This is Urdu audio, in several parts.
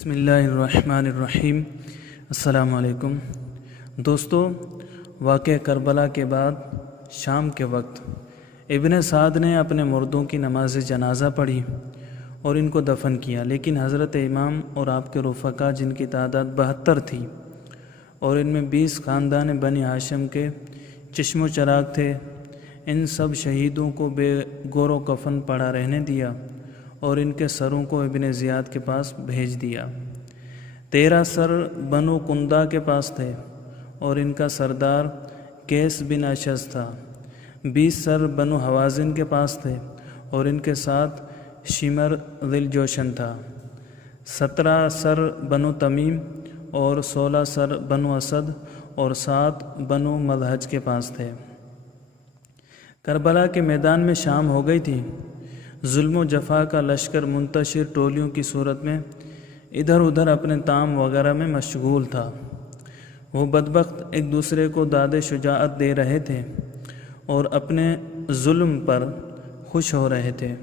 بسم اللہ الرحمن الرحیم۔ السلام علیکم دوستو، واقعہ کربلا کے بعد شام کے وقت ابن سعد نے اپنے مردوں کی نماز جنازہ پڑھی اور ان کو دفن کیا، لیکن حضرت امام اور آپ کے رفقا جن کی تعداد 72 تھی اور ان میں 20 خاندان بنی ہاشم کے چشم و چراغ تھے، ان سب شہیدوں کو بے گور و کفن پڑا رہنے دیا اور ان کے سروں کو ابن زیاد کے پاس بھیج دیا۔ 13 سر بنو کندا کے پاس تھے اور ان کا سردار کیس بن اشج تھا۔ 20 سر بنو حوازن کے پاس تھے اور ان کے ساتھ شمر ذی الجوشن تھا۔ 17 سر بنو تمیم اور 16 سر بنو اسد اور 7 بنو مدحج کے پاس تھے۔ کربلا کے میدان میں شام ہو گئی تھی۔ ظلم و جفا کا لشکر منتشر ٹولیوں کی صورت میں ادھر ادھر اپنے تام وغیرہ میں مشغول تھا۔ وہ بدبخت ایک دوسرے کو داد شجاعت دے رہے تھے اور اپنے ظلم پر خوش ہو رہے تھے،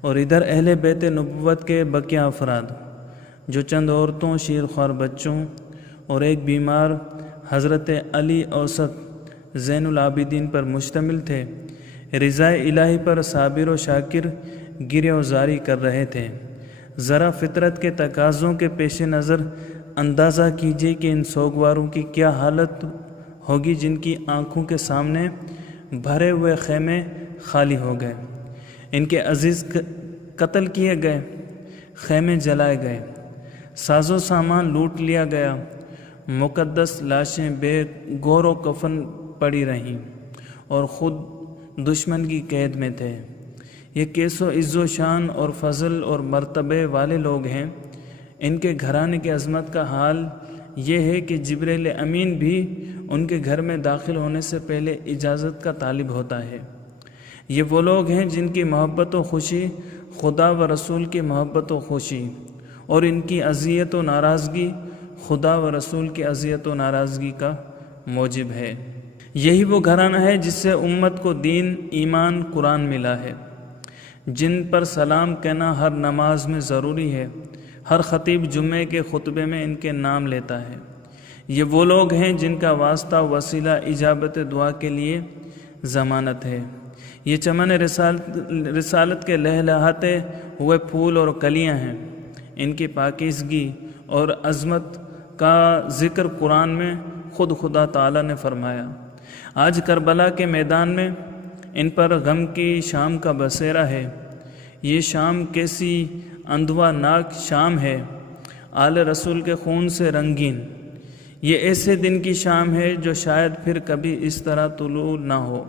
اور ادھر اہل بیت نبوت کے بقیہ افراد جو چند عورتوں، شیرخوار بچوں اور ایک بیمار حضرت علی اوسط زین العابدین پر مشتمل تھے، رضا الہی پر صابر و شاکر گریہ وزاری کر رہے تھے۔ ذرا فطرت کے تقاضوں کے پیش نظر اندازہ کیجیے کہ ان سوگواروں کی کیا حالت ہوگی جن کی آنکھوں کے سامنے بھرے ہوئے خیمے خالی ہو گئے، ان کے عزیز قتل کیے گئے، خیمے جلائے گئے، ساز و سامان لوٹ لیا گیا، مقدس لاشیں بے گور و کفن پڑی رہیں اور خود دشمن کی قید میں تھے۔ یہ کیس و عز و شان اور فضل اور مرتبے والے لوگ ہیں۔ ان کے گھرانے کی عظمت کا حال یہ ہے کہ جبریل امین بھی ان کے گھر میں داخل ہونے سے پہلے اجازت کا طالب ہوتا ہے۔ یہ وہ لوگ ہیں جن کی محبت و خوشی خدا و رسول کی محبت و خوشی اور ان کی اذیت و ناراضگی خدا و رسول کی اذیت و ناراضگی کا موجب ہے۔ یہی وہ گھرانہ ہے جس سے امت کو دین، ایمان، قرآن ملا ہے، جن پر سلام کہنا ہر نماز میں ضروری ہے، ہر خطیب جمعے کے خطبے میں ان کے نام لیتا ہے۔ یہ وہ لوگ ہیں جن کا واسطہ وسیلہ اجابت دعا کے لیے ضمانت ہے۔ یہ چمن رسالت کے لہلہاتے ہوئے پھول اور کلیاں ہیں۔ ان کی پاکیزگی اور عظمت کا ذکر قرآن میں خود خدا تعالیٰ نے فرمایا۔ آج کربلا کے میدان میں ان پر غم کی شام کا بسیرا ہے۔ یہ شام کیسی اندھوا ناک شام ہے، آل رسول کے خون سے رنگین۔ یہ ایسے دن کی شام ہے جو شاید پھر کبھی اس طرح طلوع نہ ہو۔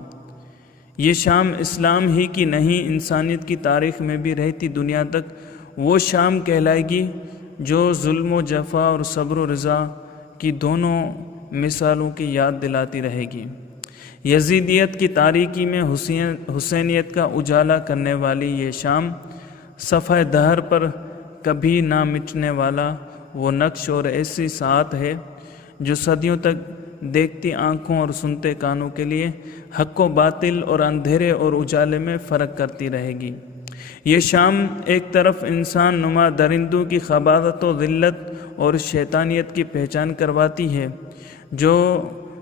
یہ شام اسلام ہی کی نہیں، انسانیت کی تاریخ میں بھی رہتی دنیا تک وہ شام کہلائے گی جو ظلم و جفا اور صبر و رضا کی دونوں مثالوں کی یاد دلاتی رہے گی۔ یزیدیت کی تاریکی میں حسینیت کا اجالا کرنے والی یہ شام صفحہ دہر پر کبھی نہ مٹنے والا وہ نقش اور ایسی ساعت ہے جو صدیوں تک دیکھتی آنکھوں اور سنتے کانوں کے لیے حق و باطل اور اندھیرے اور اجالے میں فرق کرتی رہے گی۔ یہ شام ایک طرف انسان نما درندوں کی خباثت و ذلت اور شیطانیت کی پہچان کرواتی ہے جو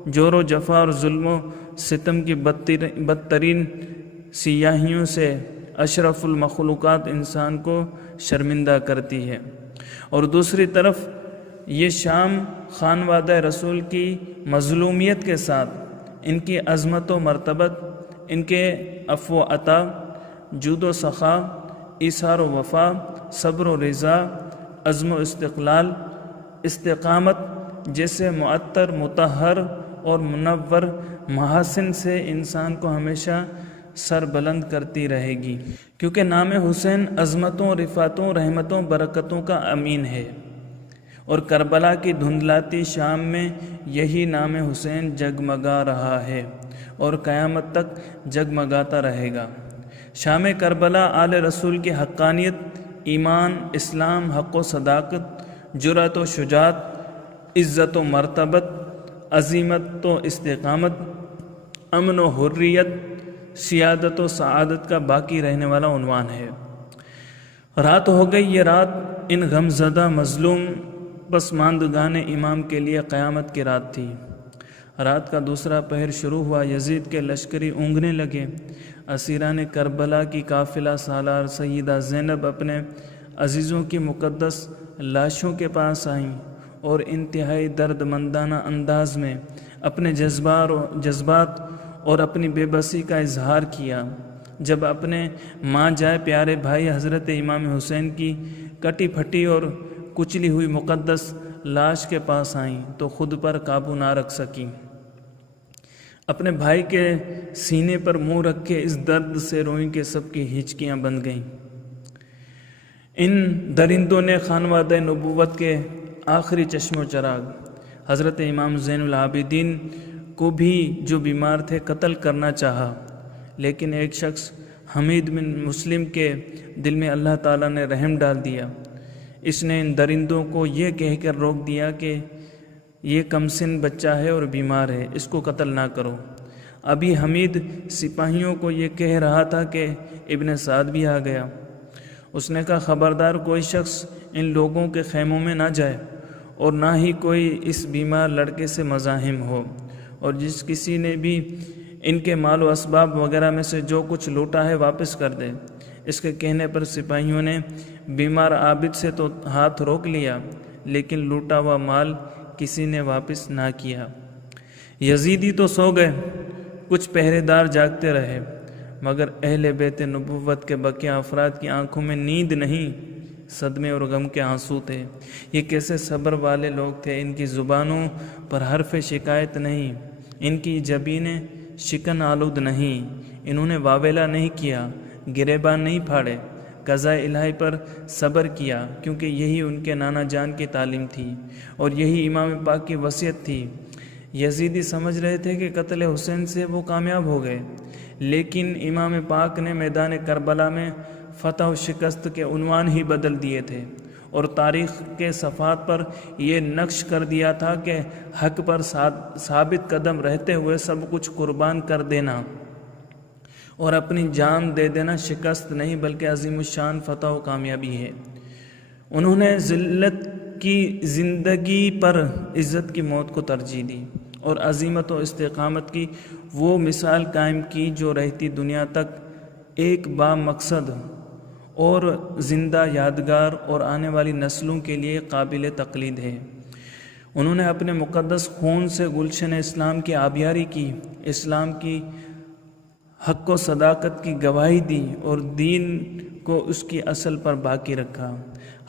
جور و جفا اور ظلم و ستم کی بدترین سیاہیوں سے اشرف المخلوقات انسان کو شرمندہ کرتی ہے، اور دوسری طرف یہ شام خانوادہ رسول کی مظلومیت کے ساتھ ان کی عظمت و مرتبت، ان کے عفو و عطا، جود و سخا، ایثار و وفا، صبر و رضا، عزم و استقلال، استقامت جیسے معطر، مطہر اور منور محاسن سے انسان کو ہمیشہ سر بلند کرتی رہے گی، کیونکہ نام حسین عظمتوں، رفعتوں، رحمتوں، برکتوں کا امین ہے، اور کربلا کی دھندلاتی شام میں یہی نام حسین جگمگا رہا ہے اور قیامت تک جگمگاتا رہے گا۔ شام کربلا آل رسول کی حقانیت، ایمان، اسلام، حق و صداقت، جرأت و شجاعت، عزت و مرتبت، عزیمت و استقامت، امن و حریت، سیادت و سعادت کا باقی رہنے والا عنوان ہے۔ رات ہو گئی، یہ رات ان غمزدہ مظلوم پسماندگان امام کے لیے قیامت کی رات تھی۔ رات کا دوسرا پہر شروع ہوا، یزید کے لشکری اونگنے لگے۔ اسیران کربلا کی قافلہ سالار سیدہ زینب اپنے عزیزوں کی مقدس لاشوں کے پاس آئیں اور انتہائی درد مندانہ انداز میں اپنے جذبات اور اپنی بے بسی کا اظہار کیا۔ جب اپنے ماں جائے پیارے بھائی حضرت امام حسین کی کٹی پھٹی اور کچلی ہوئی مقدس لاش کے پاس آئیں تو خود پر قابو نہ رکھ سکیں۔ اپنے بھائی کے سینے پر منہ رکھ کے اس درد سے روئیں کہ سب کی ہچکیاں بن گئیں۔ ان درندوں نے خانوادہ نبوت کے آخری چشم و چراغ حضرت امام زین العابدین کو بھی جو بیمار تھے قتل کرنا چاہا، لیکن ایک شخص حمید بن مسلم کے دل میں اللہ تعالیٰ نے رحم ڈال دیا۔ اس نے ان درندوں کو یہ کہہ کر روک دیا کہ یہ کمسن بچہ ہے اور بیمار ہے، اس کو قتل نہ کرو۔ ابھی حمید سپاہیوں کو یہ کہہ رہا تھا کہ ابن سعد بھی آ گیا۔ اس نے کہا خبردار کوئی شخص ان لوگوں کے خیموں میں نہ جائے اور نہ ہی کوئی اس بیمار لڑکے سے مزاحم ہو، اور جس کسی نے بھی ان کے مال و اسباب وغیرہ میں سے جو کچھ لوٹا ہے واپس کر دے۔ اس کے کہنے پر سپاہیوں نے بیمار عابد سے تو ہاتھ روک لیا، لیکن لوٹا ہوا مال کسی نے واپس نہ کیا۔ یزیدی تو سو گئے، کچھ پہرے دار جاگتے رہے، مگر اہل بیت نبوت کے بقیہ افراد کی آنکھوں میں نیند نہیں، صدمے اور غم کے آنسو تھے۔ یہ کیسے صبر والے لوگ تھے، ان کی زبانوں پر حرف شکایت نہیں، ان کی جبینیں شکن آلود نہیں، انہوں نے واویلا نہیں کیا، گریبان نہیں پھاڑے، قضاء الہی پر صبر کیا، کیونکہ یہی ان کے نانا جان کی تعلیم تھی اور یہی امام پاک کی وصیت تھی۔ یزیدی سمجھ رہے تھے کہ قتل حسین سے وہ کامیاب ہو گئے، لیکن امام پاک نے میدان کربلا میں فتح و شکست کے عنوان ہی بدل دیے تھے اور تاریخ کے صفحات پر یہ نقش کر دیا تھا کہ حق پر ثابت قدم رہتے ہوئے سب کچھ قربان کر دینا اور اپنی جان دے دینا شکست نہیں بلکہ عظیم الشان فتح و کامیابی ہے۔ انہوں نے ذلت کی زندگی پر عزت کی موت کو ترجیح دی اور عظمت و استقامت کی وہ مثال قائم کی جو رہتی دنیا تک ایک با مقصد اور زندہ یادگار اور آنے والی نسلوں کے لیے قابل تقلید ہے۔ انہوں نے اپنے مقدس خون سے گلشن اسلام کی آبیاری کی، اسلام کی حق و صداقت کی گواہی دی اور دین کو اس کی اصل پر باقی رکھا۔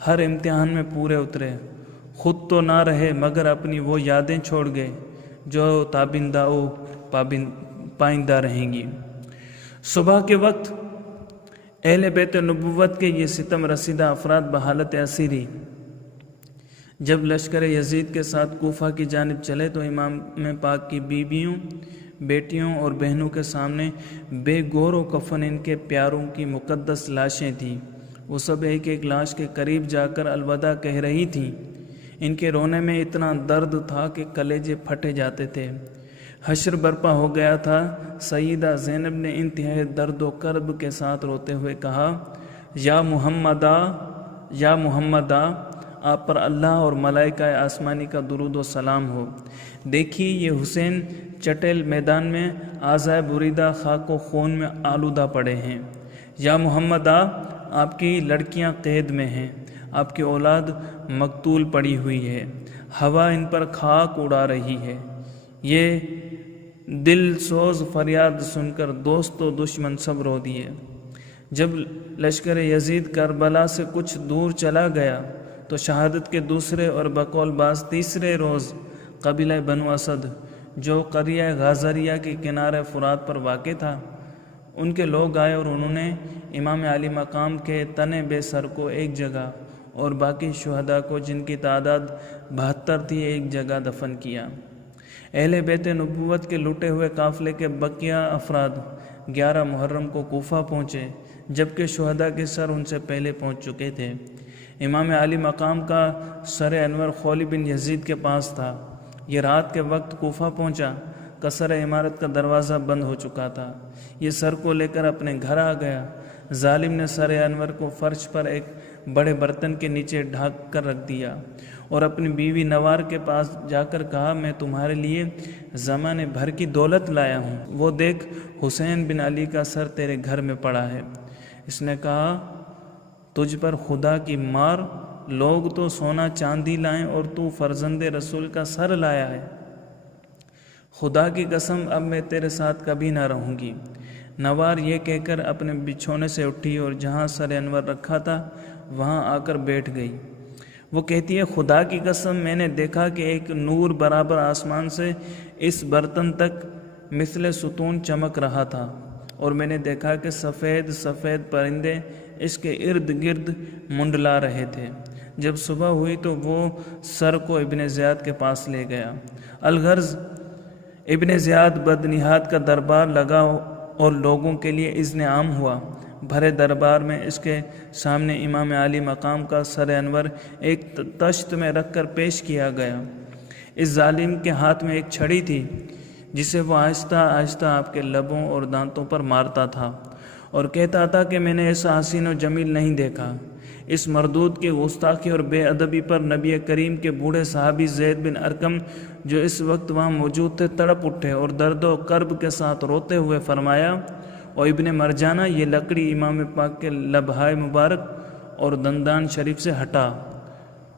ہر امتحان میں پورے اترے، خود تو نہ رہے مگر اپنی وہ یادیں چھوڑ گئے جو تابندہ و پائندہ رہیں گی۔ صبح کے وقت اہل بیت نبوت کے یہ ستم رسیدہ افراد بحالت اسیری جب لشکر یزید کے ساتھ کوفہ کی جانب چلے تو امام پاک کی بیویوں، بیٹیوں اور بہنوں کے سامنے بے گور و کفن ان کے پیاروں کی مقدس لاشیں تھیں۔ وہ سب ایک ایک لاش کے قریب جا کر الوداع کہہ رہی تھیں۔ ان کے رونے میں اتنا درد تھا کہ کلیجے پھٹے جاتے تھے۔ حشر برپا ہو گیا تھا۔ سیدہ زینب نے انتہائی درد و کرب کے ساتھ روتے ہوئے کہا، یا محمدہ، آپ پر اللہ اور ملائکہ آسمانی کا درود و سلام ہو۔ دیکھیے یہ حسین چٹیل میدان میں اعضائے بریدہ خاک و خون میں آلودہ پڑے ہیں۔ یا محمدہ، آپ کی لڑکیاں قید میں ہیں، آپ کی اولاد مقتول پڑی ہوئی ہے، ہوا ان پر خاک اڑا رہی ہے۔ یہ دل سوز فریاد سن کر دوست و دشمن سب رو دیے۔ جب لشکر یزید کربلا سے کچھ دور چلا گیا تو شہادت کے دوسرے اور بقول باز تیسرے روز قبیلہ بنو اسد جو قریہ غازریہ کے کنارے فرات پر واقع تھا، ان کے لوگ آئے اور انہوں نے امام علی مقام کے تن بے سر کو ایک جگہ اور باقی شہداء کو جن کی تعداد 72 تھی ایک جگہ دفن کیا۔ اہل بیت نبوت کے لوٹے ہوئے قافلے کے بقیہ افراد 11 محرم کو کوفہ پہنچے، جبکہ شہداء کے سر ان سے پہلے پہنچ چکے تھے۔ امام علی مقام کا سر انور خولی بن یزید کے پاس تھا۔ یہ رات کے وقت کوفہ پہنچا، قصر عمارت کا دروازہ بند ہو چکا تھا۔ یہ سر کو لے کر اپنے گھر آ گیا۔ ظالم نے سر انور کو فرش پر ایک بڑے برتن کے نیچے ڈھانک کر رکھ دیا اور اپنی بیوی نوار کے پاس جا کر کہا میں تمہارے لیے زمانے بھر کی دولت لایا ہوں، وہ دیکھ حسین بن علی کا سر تیرے گھر میں پڑا ہے۔ اس نے کہا تجھ پر خدا کی مار، لوگ تو سونا چاندی لائیں اور تو فرزند رسول کا سر لایا ہے، خدا کی قسم اب میں تیرے ساتھ کبھی نہ رہوں گی۔ نوار یہ کہہ کر اپنے بچھونے سے اٹھی اور جہاں سر انور رکھا تھا وہاں آ کر بیٹھ گئی۔ وہ کہتی ہے خدا کی قسم میں نے دیکھا کہ ایک نور برابر آسمان سے اس برتن تک مثل ستون چمک رہا تھا، اور میں نے دیکھا کہ سفید سفید پرندے اس کے ارد گرد منڈلا رہے تھے۔ جب صبح ہوئی تو وہ سر کو ابن زیاد کے پاس لے گیا۔ الغرض ابن زیاد بدنہاد کا دربار لگا اور لوگوں کے لیے اذن عام ہوا۔ بھرے دربار میں اس کے سامنے امام عالی مقام کا سر انور ایک تشت میں رکھ کر پیش کیا گیا۔ اس ظالم کے ہاتھ میں ایک چھڑی تھی جسے وہ آہستہ آہستہ آپ کے لبوں اور دانتوں پر مارتا تھا اور کہتا تھا کہ میں نے ایسا حسین و جمیل نہیں دیکھا۔ اس مردود کی گستاخی اور بے ادبی پر نبی کریم کے بوڑھے صحابی زید بن ارقم جو اس وقت وہاں موجود تھے تڑپ اٹھے اور درد و کرب کے ساتھ روتے ہوئے فرمایا اور ابن مرجانہ یہ لکڑی امام پاک کے لبہائے مبارک اور دندان شریف سے ہٹا۔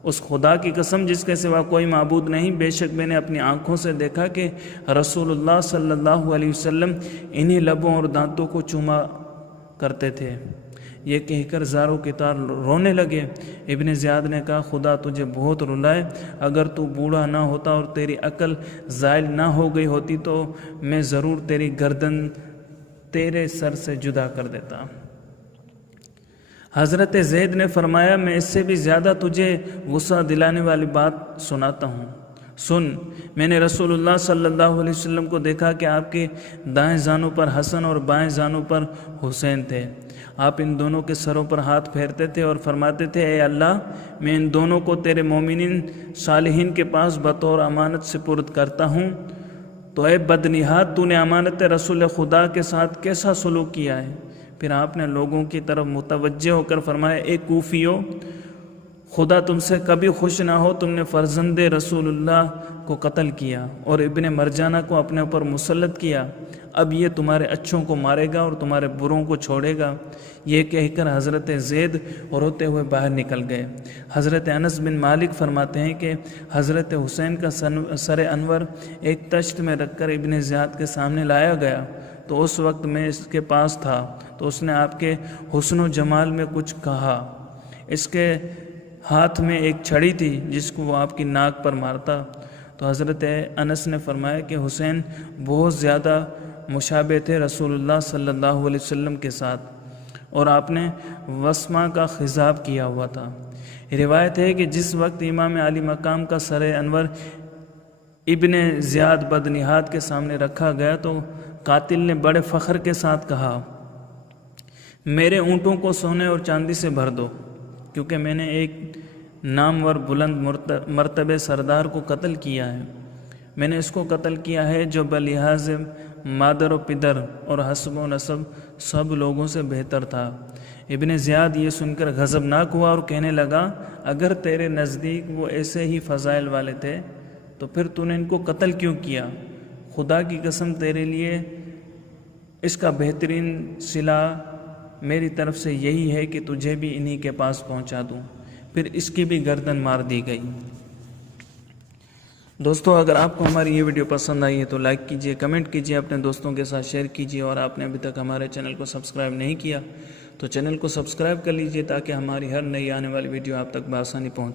اس خدا کی قسم جس کے سوا کوئی معبود نہیں، بے شک میں نے اپنی آنکھوں سے دیکھا کہ رسول اللہ صلی اللہ علیہ وسلم انہی لبوں اور دانتوں کو چوما کرتے تھے۔ یہ کہہ کر زاروں کی طرح رونے لگے۔ ابن زیاد نے کہا خدا تجھے بہت رلائے، اگر تو بوڑھا نہ ہوتا اور تیری عقل زائل نہ ہو گئی ہوتی تو میں ضرور تیری گردن تیرے سر سے جدا کر دیتا۔ حضرت زید نے فرمایا میں اس سے بھی زیادہ تجھے غصہ دلانے والی بات سناتا ہوں، سن۔ میں نے رسول اللہ صلی اللہ علیہ وسلم کو دیکھا کہ آپ کے دائیں زانوں پر حسن اور بائیں زانوں پر حسین تھے۔ آپ ان دونوں کے سروں پر ہاتھ پھیرتے تھے اور فرماتے تھے اے اللہ میں ان دونوں کو تیرے مومنین صالحین کے پاس بطور امانت سپرد کرتا ہوں، تو اے بدنہاد تو نے امانت رسول خدا کے ساتھ کیسا سلوک کیا ہے؟ پھر آپ نے لوگوں کی طرف متوجہ ہو کر فرمایا اے کوفیو، خدا تم سے کبھی خوش نہ ہو، تم نے فرزند رسول اللہ کو قتل کیا اور ابن مرجانہ کو اپنے اوپر مسلط کیا، اب یہ تمہارے اچھوں کو مارے گا اور تمہارے بروں کو چھوڑے گا۔ یہ کہہ کر حضرت زید روتے ہوئے باہر نکل گئے۔ حضرت انس بن مالک فرماتے ہیں کہ حضرت حسین کا سر انور ایک تشت میں رکھ کر ابن زیاد کے سامنے لایا گیا تو اس وقت میں اس کے پاس تھا، تو اس نے آپ کے حسن و جمال میں کچھ کہا۔ اس کے ہاتھ میں ایک چھڑی تھی جس کو وہ آپ کی ناک پر مارتا، تو حضرت انس نے فرمایا کہ حسین بہت زیادہ مشابہ تھے رسول اللہ صلی اللہ علیہ وسلم کے ساتھ، اور آپ نے وسمہ کا خضاب کیا ہوا تھا۔ روایت ہے کہ جس وقت امام علی مقام کا سر انور ابن زیاد بدنہاد کے سامنے رکھا گیا تو قاتل نے بڑے فخر کے ساتھ کہا میرے اونٹوں کو سونے اور چاندی سے بھر دو، کیونکہ میں نے ایک نامور بلند مرتبے سردار کو قتل کیا ہے۔ میں نے اس کو قتل کیا ہے جو بلحاظ مادر و پدر اور حسب و نسب سب لوگوں سے بہتر تھا۔ ابن زیاد یہ سن کر غضبناک ہوا اور کہنے لگا اگر تیرے نزدیک وہ ایسے ہی فضائل والے تھے تو پھر تو نے ان کو قتل کیوں کیا؟ خدا کی قسم تیرے لیے اس کا بہترین صلہ میری طرف سے یہی ہے کہ تجھے بھی انہی کے پاس پہنچا دوں۔ پھر اس کی بھی گردن مار دی گئی۔ دوستو اگر آپ کو ہماری یہ ویڈیو پسند آئی ہے تو لائک کیجئے، کمنٹ کیجئے، اپنے دوستوں کے ساتھ شیئر کیجئے، اور آپ نے ابھی تک ہمارے چینل کو سبسکرائب نہیں کیا تو چینل کو سبسکرائب کر لیجئے تاکہ ہماری ہر نئی آنے والی ویڈیو آپ تک بآسانی پہنچ